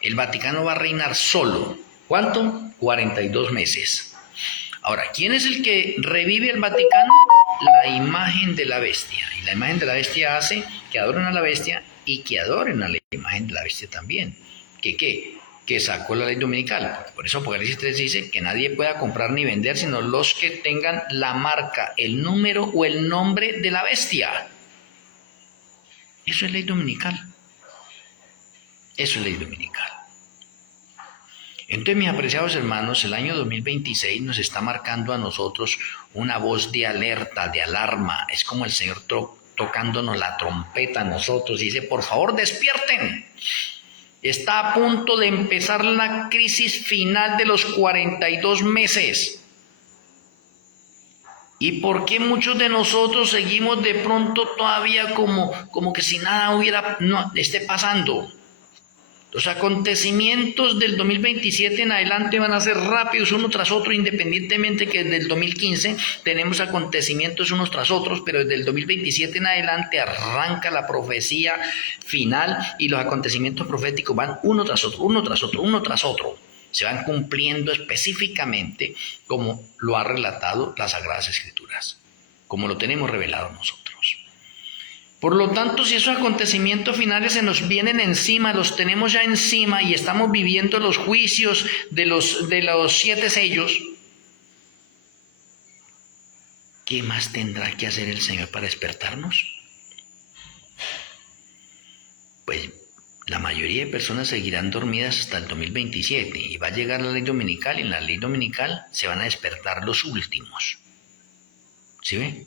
El Vaticano va a reinar solo. ¿Cuánto? 42 meses. Ahora, ¿quién es el que revive el Vaticano? La imagen de la bestia. Y la imagen de la bestia hace que adoren a la bestia y que adoren a la imagen de la bestia también. Que sacó la ley dominical. Por eso Apocalipsis 3 dice que nadie pueda comprar ni vender, sino los que tengan la marca, el número o el nombre de la bestia. Eso es ley dominical. Eso es ley dominical. Entonces, mis apreciados hermanos, el año 2026 nos está marcando a nosotros una voz de alerta, de alarma. Es como el señor tocándonos la trompeta a nosotros y dice, por favor despierten. Está a punto de empezar la crisis final de los 42 meses. ¿Y por qué muchos de nosotros seguimos de pronto todavía como que si nada esté pasando? Los acontecimientos del 2027 en adelante van a ser rápidos uno tras otro, independientemente que desde el 2015 tenemos acontecimientos unos tras otros, pero desde el 2027 en adelante arranca la profecía final y los acontecimientos proféticos van uno tras otro, uno tras otro, uno tras otro. Se van cumpliendo específicamente como lo ha relatado las Sagradas Escrituras, como lo tenemos revelado nosotros. Por lo tanto, si esos acontecimientos finales se nos vienen encima, los tenemos ya encima y estamos viviendo los juicios de los 7 sellos, ¿qué más tendrá que hacer el Señor para despertarnos? Pues la mayoría de personas seguirán dormidas hasta el 2027 y va a llegar la ley dominical y en la ley dominical se van a despertar los últimos. ¿Sí ve?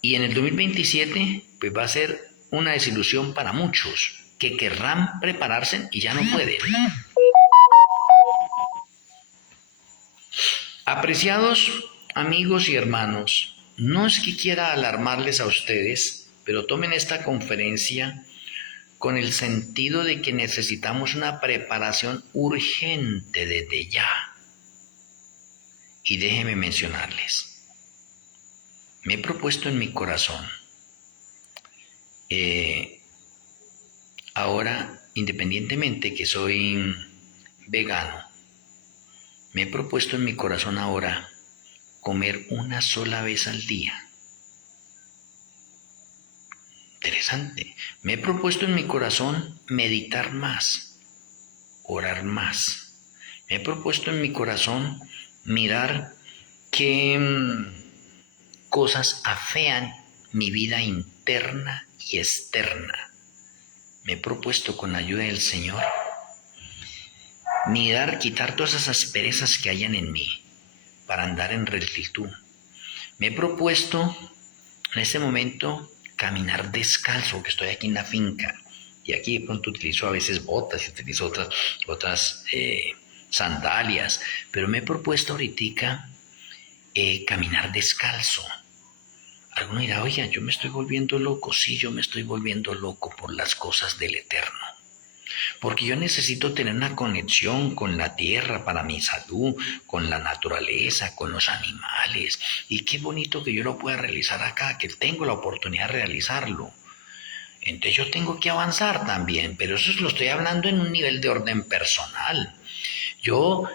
Y en el 2027 pues va a ser una desilusión para muchos que querrán prepararse y ya no pueden. Apreciados amigos y hermanos, no es que quiera alarmarles a ustedes, pero tomen esta conferencia con el sentido de que necesitamos una preparación urgente desde ya. Y déjenme mencionarles. Me he propuesto en mi corazón, ahora, independientemente que soy vegano, me he propuesto en mi corazón ahora comer una sola vez al día. Interesante. Me he propuesto en mi corazón meditar más, orar más. Me he propuesto en mi corazón mirar qué cosas afean mi vida interna y externa. Me he propuesto con la ayuda del Señor quitar todas esas asperezas que hayan en mí para andar en rectitud. Me he propuesto en este momento caminar descalzo, que estoy aquí en la finca y aquí de pronto utilizo a veces botas y utilizo otras sandalias, pero me he propuesto ahorita caminar descalzo. Alguno dirá, oiga, yo me estoy volviendo loco. Sí, yo me estoy volviendo loco por las cosas del Eterno. Porque yo necesito tener una conexión con la tierra para mi salud, con la naturaleza, con los animales. Y qué bonito que yo lo pueda realizar acá, que tengo la oportunidad de realizarlo. Entonces yo tengo que avanzar también, pero eso lo estoy hablando en un nivel de orden personal. Yo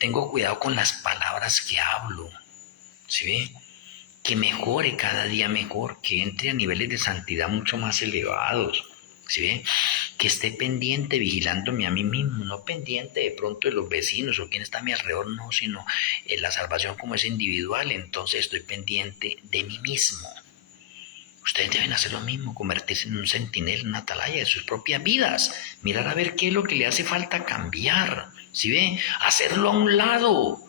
tengo cuidado con las palabras que hablo, ¿sí ve? Que mejore cada día mejor, que entre a niveles de santidad mucho más elevados, ¿sí ve? Que esté pendiente, vigilándome a mí mismo, no pendiente de pronto de los vecinos o quién está a mi alrededor, no, sino la salvación como es individual, entonces estoy pendiente de mí mismo. Ustedes deben hacer lo mismo, convertirse en un centinela, en una atalaya de sus propias vidas, mirar a ver qué es lo que le hace falta cambiar, ¿sí ve? Hacerlo a un lado.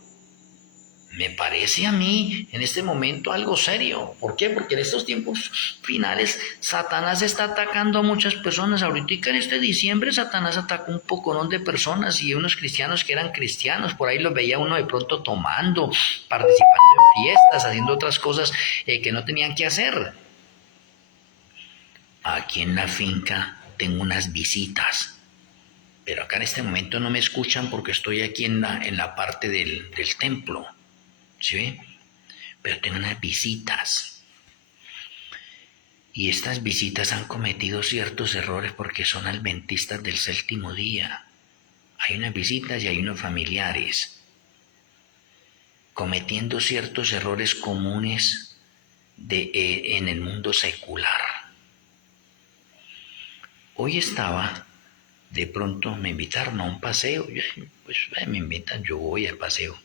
Me parece a mí en este momento algo serio. ¿Por qué? Porque en estos tiempos finales Satanás está atacando a muchas personas. Ahorita en este diciembre Satanás atacó un poconón de personas y unos cristianos que eran cristianos. Por ahí los veía uno de pronto tomando, participando en fiestas, haciendo otras cosas que no tenían que hacer. Aquí en la finca tengo unas visitas. Pero acá en este momento no me escuchan porque estoy aquí en la parte del templo. ¿Sí ve? Pero tengo unas visitas. Y estas visitas han cometido ciertos errores porque son adventistas del séptimo día. Hay unas visitas y hay unos familiares cometiendo ciertos errores comunes en el mundo secular. Hoy de pronto me invitaron a un paseo. Pues me invitan, yo voy al paseo.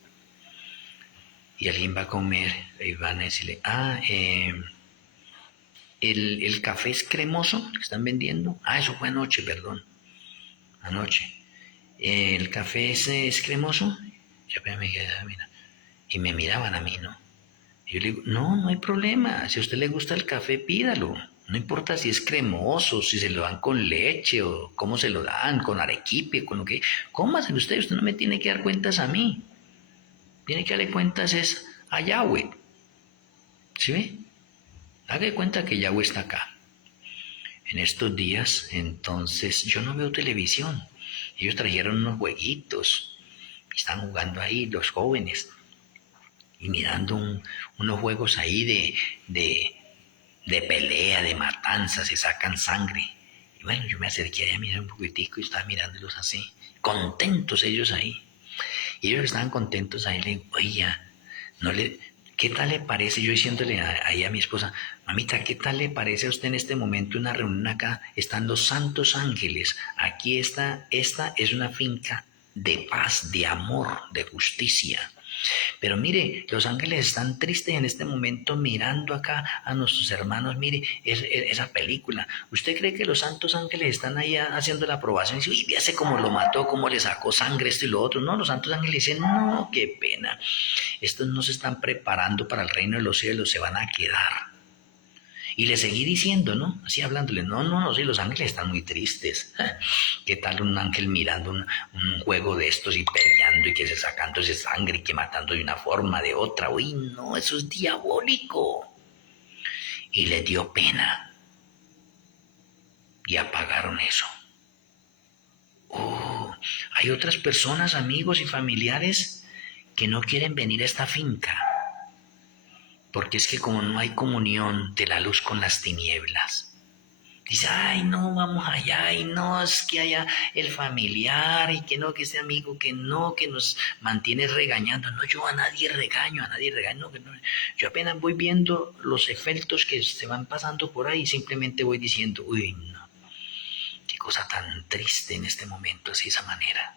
Y alguien va a comer y van a decirle, el café es cremoso que están vendiendo. Eso fue anoche, perdón. Anoche. ¿El café es cremoso? Yo me quedé, mira. Y me miraban a mí, ¿no? Y yo le digo, no, no hay problema. Si a usted le gusta el café, pídalo. No importa si es cremoso, si se lo dan con leche o cómo se lo dan, con arequipe, con lo que... Cómaselo usted, usted no me tiene que dar cuentas a mí. Tiene que darle cuentas es a Yahweh. ¿Sí ve? Haga de cuenta que Yahweh está acá. En estos días, entonces, yo no veo televisión. Ellos trajeron unos jueguitos. Están jugando ahí los jóvenes. Y mirando unos juegos ahí de pelea, de matanza, se sacan sangre. Y bueno, yo me acerqué allá a mirar un poquitico y estaba mirándolos así. Contentos ellos ahí. Y ellos estaban contentos ahí. Le digo, oye, no le... ¿Qué tal le parece? Yo diciéndole ahí a mi esposa, mamita, ¿qué tal le parece a usted en este momento una reunión acá? Están los santos ángeles. Aquí esta es una finca de paz, de amor, de justicia. Pero mire, los ángeles están tristes en este momento mirando acá a nuestros hermanos. Mire, esa película. ¿Usted cree que los santos ángeles están ahí haciendo la aprobación? Y dice, uy, fíjese cómo lo mató, cómo le sacó sangre, esto y lo otro. No, los santos ángeles dicen, no, qué pena. Estos no se están preparando para el reino de los cielos, se van a quedar. Y le seguí diciendo, ¿no? Así hablándole, no, sí, los ángeles están muy tristes. ¿Qué tal un ángel mirando un juego de estos y peleando y que se sacándose sangre y que matando de una forma, de otra? Uy, no, eso es diabólico. Y le dio pena. Y apagaron eso. Oh, hay otras personas, amigos y familiares, que no quieren venir a esta finca. Porque es que como no hay comunión de la luz con las tinieblas, dice, ay, no, vamos allá, y no, es que haya el familiar, y que no, que ese amigo, que no, que nos mantiene regañando. No, yo a nadie regaño, no, que no. Yo apenas voy viendo los efectos que se van pasando por ahí, simplemente voy diciendo, uy, no, qué cosa tan triste en este momento, así de esa manera.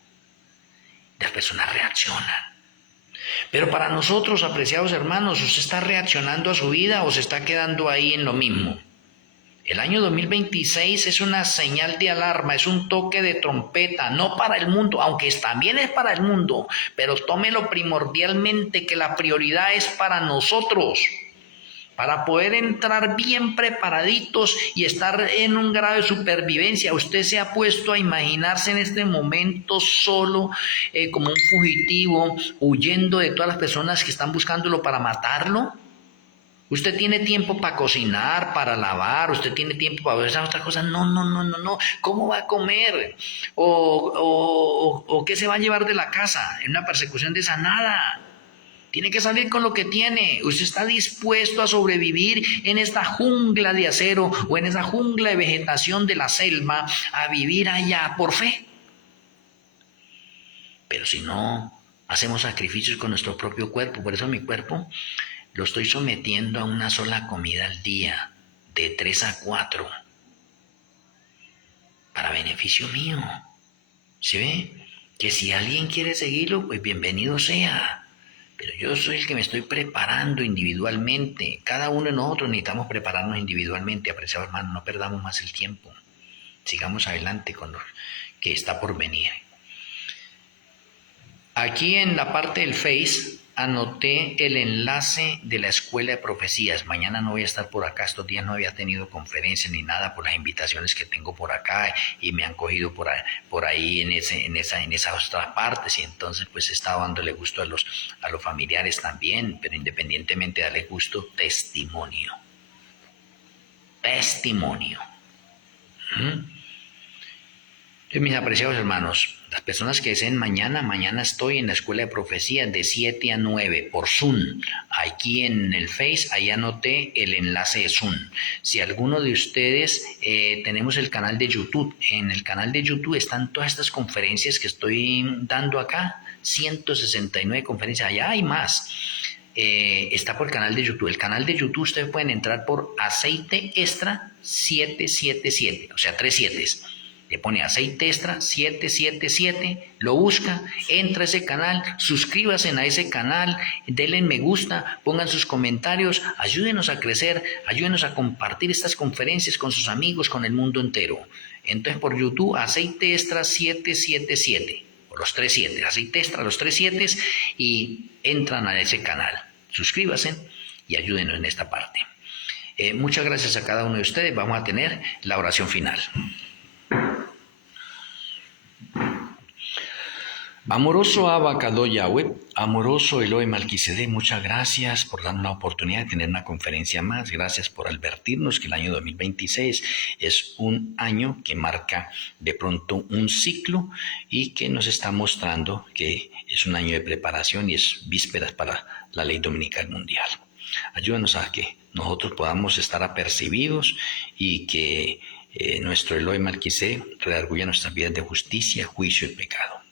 Las personas reaccionan. Pero para nosotros, apreciados hermanos, ¿usted está reaccionando a su vida o se está quedando ahí en lo mismo? El año 2026 es una señal de alarma, es un toque de trompeta, no para el mundo, aunque también es para el mundo, pero tómelo primordialmente que la prioridad es para nosotros. Para poder entrar bien preparaditos y estar en un grado de supervivencia. ¿Usted se ha puesto a imaginarse en este momento solo, como un fugitivo, huyendo de todas las personas que están buscándolo para matarlo? Usted tiene tiempo para cocinar, para lavar, usted tiene tiempo para ver esas otras cosas. No. ¿Cómo va a comer? ¿O qué se va a llevar de la casa en una persecución de esa? Nada. Tiene que salir con lo que tiene. Usted está dispuesto a sobrevivir en esta jungla de acero o en esa jungla de vegetación de la selva, a vivir allá por fe. Pero si no hacemos sacrificios con nuestro propio cuerpo, por eso mi cuerpo lo estoy sometiendo a una sola comida al día, de 3 a 4, para beneficio mío. ¿Sí ve? Que si alguien quiere seguirlo, pues bienvenido sea. Pero yo soy el que me estoy preparando individualmente. Cada uno de nosotros necesitamos prepararnos individualmente, apreciados hermanos, no perdamos más el tiempo. Sigamos adelante con lo que está por venir. Aquí en la parte del Face anoté el enlace de la Escuela de Profecías. Mañana no voy a estar por acá, estos días no había tenido conferencia ni nada por las invitaciones que tengo por acá y me han cogido por ahí en esas otras partes, y entonces pues he estado dándole gusto a los familiares también, pero independientemente de darle gusto, testimonio. Mis apreciados hermanos, las personas que deseen mañana estoy en la Escuela de Profecía de 7 a 9 por Zoom. Aquí en el Face, ahí anoté el enlace de Zoom. Si alguno de ustedes, tenemos el canal de YouTube. En el canal de YouTube están todas estas conferencias que estoy dando acá. 169 conferencias, allá hay más. Está por el canal de YouTube. El canal de YouTube ustedes pueden entrar por Aceite Extra 777, o sea, 3 7s. Le pone Aceite Extra 777, lo busca, entra a ese canal, suscríbanse a ese canal, denle me gusta, pongan sus comentarios, ayúdenos a crecer, ayúdenos a compartir estas conferencias con sus amigos, con el mundo entero. Entonces por YouTube, Aceite Extra 777, o los 3 7, Aceite Extra, los 3 7, y entran a ese canal. Suscríbanse y ayúdenos en esta parte. Muchas gracias a cada uno de ustedes. Vamos a tener la oración final. Amoroso Abba Kadosh Yahweh, amoroso Elohim Melquisedec, muchas gracias por darnos la oportunidad de tener una conferencia más. Gracias por advertirnos que el año 2026 es un año que marca de pronto un ciclo y que nos está mostrando que es un año de preparación y es vísperas para la ley dominical mundial. Ayúdanos a que nosotros podamos estar apercibidos y que nuestro Elohim Melquisedec redarguya nuestras vidas de justicia, juicio y pecado.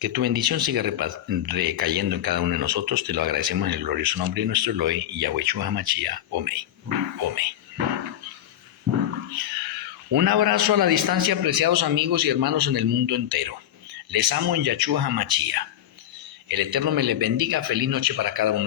Que tu bendición siga recayendo en cada uno de nosotros. Te lo agradecemos en el glorioso nombre de nuestro Elohim, Yahweh HaMashiach. Amén. Un abrazo a la distancia, apreciados amigos y hermanos en el mundo entero. Les amo en Yahshua HaMashiach. El Eterno me les bendiga. Feliz noche para cada uno de ustedes.